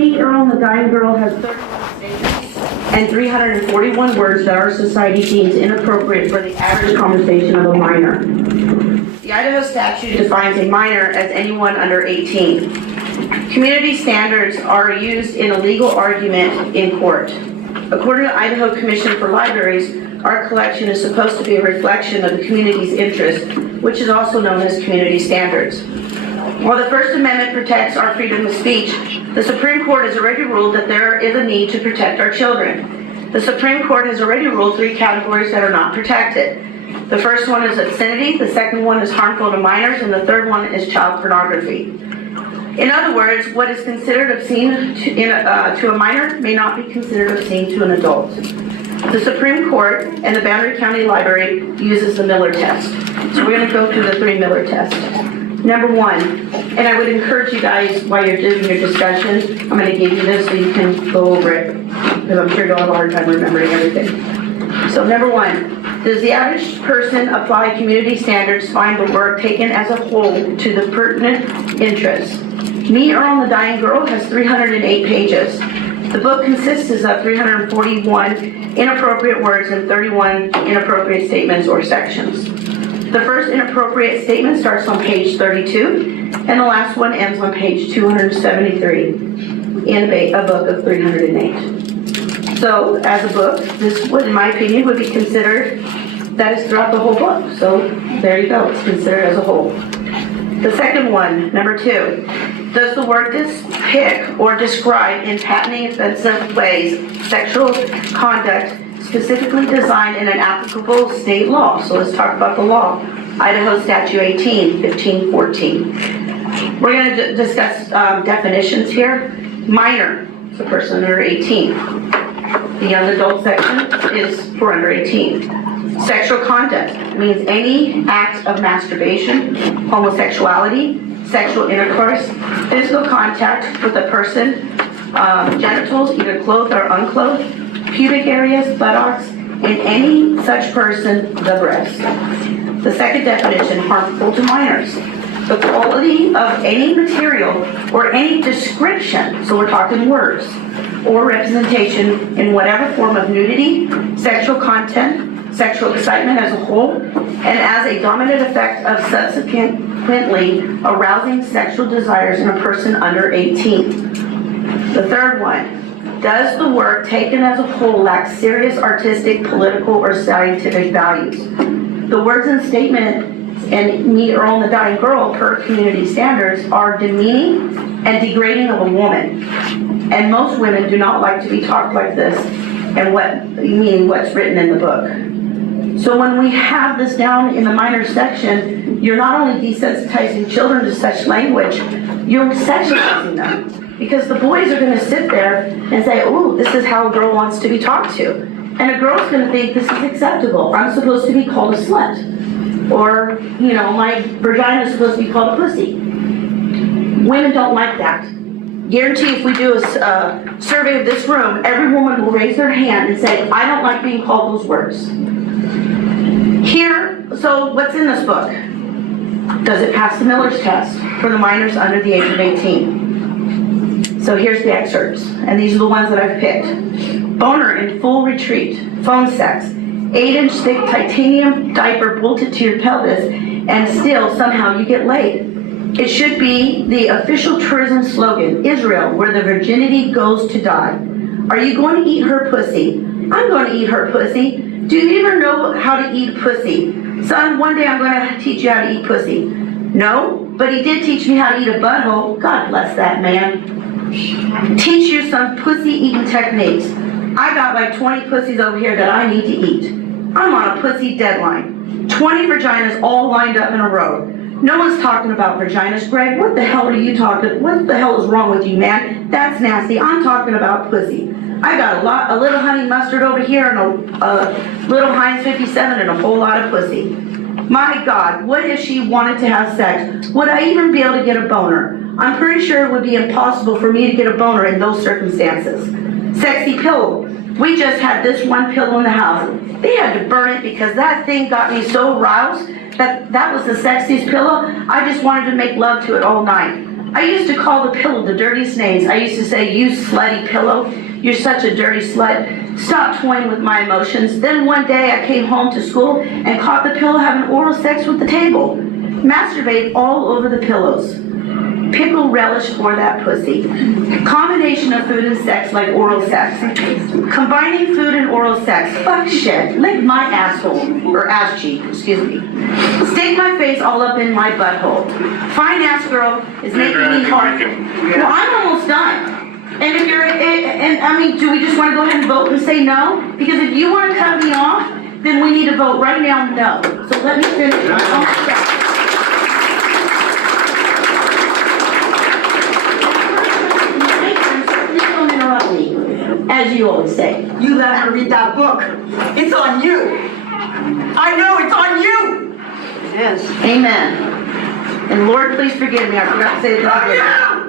Me, Earl, and the Dying Girl has 31 statements and 341 words that our society deems inappropriate for the average conversation of a minor. The Idaho statute defines a minor as anyone under 18. Community standards are used in a legal argument in court. According to Idaho Commission for Libraries, our collection is supposed to be a reflection of the community's interest, which is also known as community standards. While the First Amendment protects our freedom of speech, the Supreme Court has already ruled that there is a need to protect our children. The Supreme Court has already ruled 3 categories that are not protected. The first one is obscenity, the second one is harmful to minors, and the third one is child pornography. In other words, what is considered obscene to a minor may not be considered obscene to an adult. The Supreme Court and the Boundary County Library uses the Miller test. So we're going to go through the 3 Miller tests. Number 1, and I would encourage you guys while you're doing your discussion, I'm going to give you this so you can go over it, because I'm sure you'll have a hard time remembering everything. So number 1, does the average person apply community standards, find the work taken as a whole to the pertinent interests? Me, Earl, and the Dying Girl has 308 pages. The book consists of 341 inappropriate words and 31 inappropriate statements or sections. The first inappropriate statement starts on page 32, and the last one ends on page 273 in a book of 308. So, as a book, this would, in my opinion, would be considered, that is throughout the whole book. So, there you go, it's considered as a whole. The second one, number 2, does the work depict or describe in patently offensive ways sexual conduct specifically designed in an applicable state law? So let's talk about the law. Idaho Statute 18-1514. We're going to discuss definitions here. Minor is a person under 18. The young adult section is for under 18. Sexual conduct means any act of masturbation, homosexuality, sexual intercourse, physical contact with a person, genitals, either clothed or unclothed, pubic areas, buttocks, and any such person, the breast. The second definition, harmful to minors. The quality of any material or any description, so we're talking words, or representation in whatever form of nudity, sexual content, sexual excitement as a whole, and as a dominant effect of subsequently arousing sexual desires in a person under 18. The third one, does the work taken as a whole lack serious artistic, political, or scientific values? The words and statement and Me, Earl, and the Dying Girl, per community standards, are demeaning and degrading of a woman. And most women do not like to be talked like this, and what's written in the book. So when we have this down in the minor section, you're not only desensitizing children to such language, you're sexualizing them. Because the boys are going to sit there and say, oh, this is how a girl wants to be talked to. And a girl's going to think this is acceptable. I'm supposed to be called a slut. Or, my vagina is supposed to be called a pussy. Women don't like that. Guarantee if we do a survey of this room, every woman will raise their hand and say, I don't like being called those words. Here, so what's in this book? Does it pass the Miller's test for the minors under the age of 18? So here's the excerpts, and these are the ones that I've picked. Boner in full retreat, phone sex, 8-inch thick titanium diaper bolted to your pelvis, and still somehow you get laid. It should be the official tourism slogan, Israel, where the virginity goes to die. Are you going to eat her pussy? I'm going to eat her pussy. Do you even know how to eat pussy? Son, one day I'm going to teach you how to eat pussy. No, but he did teach me how to eat a butthole. God bless that man. Teach you some pussy eating techniques. I got like 20 pussies over here that I need to eat. I'm on a pussy deadline. 20 vaginas all lined up in a row. No one's talking about vaginas, Greg. What the hell are you talking? What the hell is wrong with you, man? That's nasty. I'm talking about pussy. I got a little honey mustard over here and a little Heinz 57 and a whole lot of pussy. My God, what if she wanted to have sex? Would I even be able to get a boner? I'm pretty sure it would be impossible for me to get a boner in those circumstances. Sexy pillow. We just had this one pillow in the house. They had to burn it because that thing got me so roused that was the sexiest pillow. I just wanted to make love to it all night. I used to call the pillow the dirtiest names. I used to say, you slutty pillow, you're such a dirty slut. Stop toying with my emotions. Then one day I came home to school and caught the pillow having oral sex with the table. Masturbate all over the pillows. Pickle relish for that pussy. Combination of food and sex like oral sex. Combining food and oral sex. Fuck shit. Lick my asshole. Or ass cheek, excuse me. Stick my face all up in my butthole. Fine ass girl is making me hard. Well, I'm almost done. And if you're, do we just want to go ahead and vote and say no? Because if you want to cut me off, then we need to vote right now no. So let me finish my own stuff. As you always say. You let her read that book. It's on you. I know, it's on you. Yes. Amen. And Lord, please forgive me. I forgot to say that.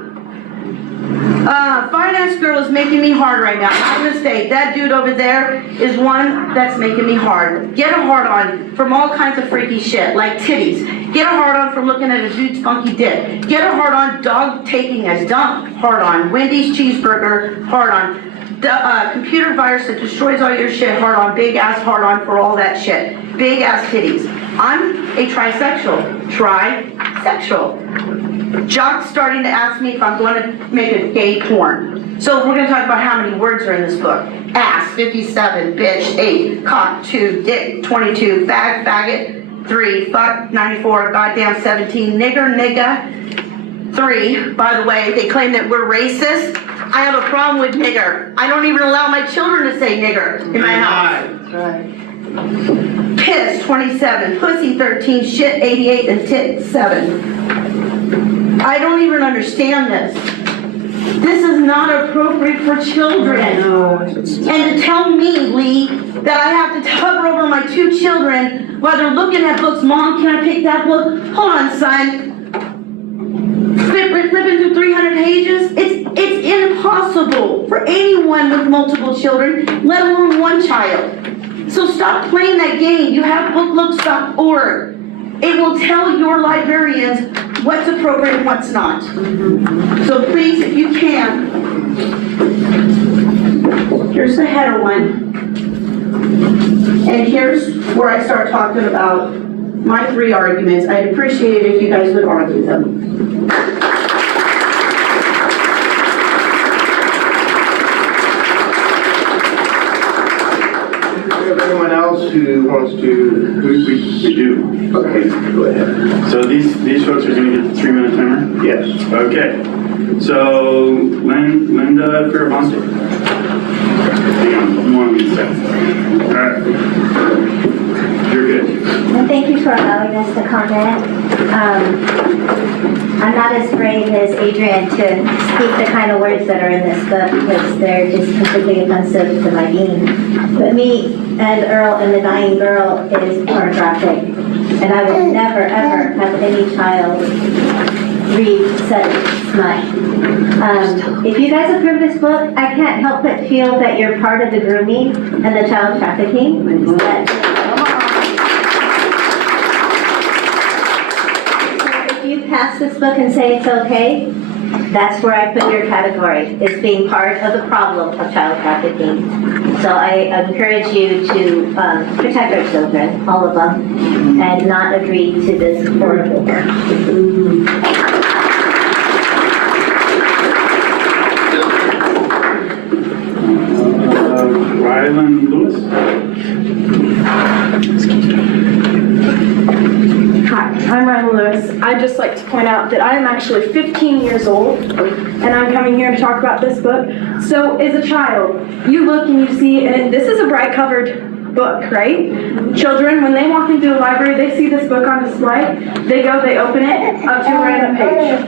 Finance girl is making me hard right now. I'm gonna say that dude over there is one that's making me hard. Get a hard on from all kinds of freaky shit, like titties. Get a hard on from looking at a dude's funky dick. Get a hard on dog taking a dump. Hard on Wendy's cheeseburger. Hard on computer virus that destroys all your shit. Hard on big ass hard on for all that shit. Big ass titties. I'm a trisexual. Trisexual. Jock's starting to ask me if I'm going to make a gay porn. So we're going to talk about how many words are in this book. Ass, 57, bitch, 8, cock, 2, dick, 22, fag, faggot, 3, fuck, 94, goddamn 17, nigga, 3. By the way, they claim that we're racist. I have a problem with nigger. I don't even allow my children to say nigger in my house. Right. Piss, 27, pussy, 13, shit, 88, and tit, 7. I don't even understand this. This is not appropriate for children. And to tell me, Lee, that I have to hover over my 2 children while they're looking at books. Mom, can I pick that book? Hold on, son. Flipping through 300 pages? It's impossible for anyone with multiple children, let alone one child. So stop playing that game. You have booklooks.org. It will tell your librarians what's appropriate and what's not. So please, if you can, here's the header one. And here's where I start talking about my 3 arguments. I'd appreciate it if you guys would argue them. Anyone else who wants to, we do. Okay, go ahead. So these folks are going to get the 3-minute timer? Yes. Okay. So Linda Firamonte. Hang on, 1 second. All right. You're good. Well, thank you for allowing us to comment. I'm not as brave as Adrian to speak the kind of words that are in this book because they're just completely offensive to my being. But me and Earl and the Dying Girl is pornographic, and I would never ever have any child read such smut. If you guys approve this book, I can't help but feel that you're part of the grooming and the child trafficking. Pass this book and say it's okay, that's where I put your category, is being part of the problem of child trafficking. So I encourage you to protect our children, all of them, and not agree to this horrible work. Rylan Lewis. Hi, I'm Ryan Lewis. I'd just like to point out that I am actually 15 years old, and I'm coming here to talk about this book. So, as a child, you look and you see, and this is a bright-covered book, right? Children, when they walk into a library, they see this book on display. They go, they open it, up to a random page.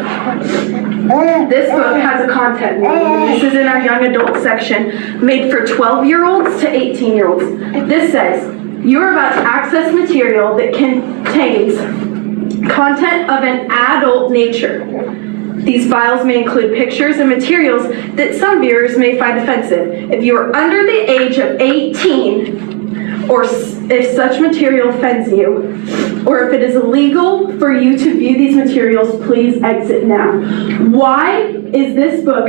This book has a content warning. This is in our young adult section, made for 12-year-olds to 18-year-olds. This says, you're about to access material that contains content of an adult nature. These files may include pictures and materials that some viewers may find offensive. If you are under the age of 18, or if such material offends you, or if it is illegal for you to view these materials, please exit now. Why is this book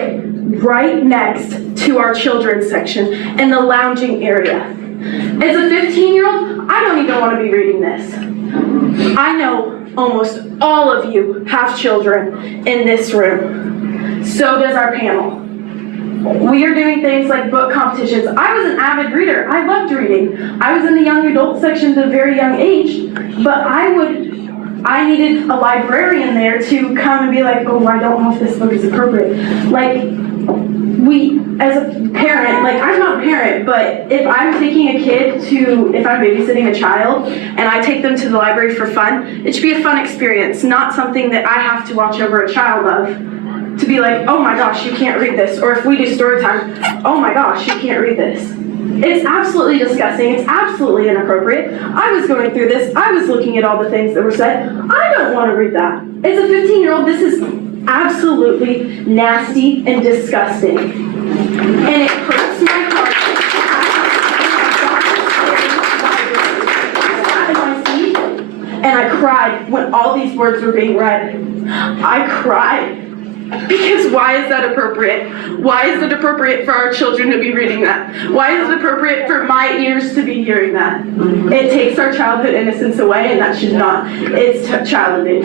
right next to our children's section in the lounging area? As a 15-year-old, I don't even want to be reading this. I know almost all of you have children in this room. So does our panel. We are doing things like book competitions. I was an avid reader. I loved reading. I was in the young adult section at a very young age, but I needed a librarian there to come and be like, oh, I don't know if this book is appropriate. Like, as a parent, like, I'm not a parent, but if I'm taking a kid if I'm babysitting a child and I take them to the library for fun, it should be a fun experience, not something that I have to watch over a child of. To be like, oh my gosh, you can't read this. Or if we do story time, oh my gosh, you can't read this. It's absolutely disgusting. It's absolutely inappropriate. I was going through this. I was looking at all the things that were said. I don't want to read that. As a 15-year-old, this is absolutely nasty and disgusting. And it hurts my heart. I sat in my seat and I cried when all these words were being read. I cried. Because why is that appropriate? Why is it appropriate for our children to be reading that? Why is it appropriate for my ears to be hearing that? It takes our childhood innocence away, and that should not. It's child abuse.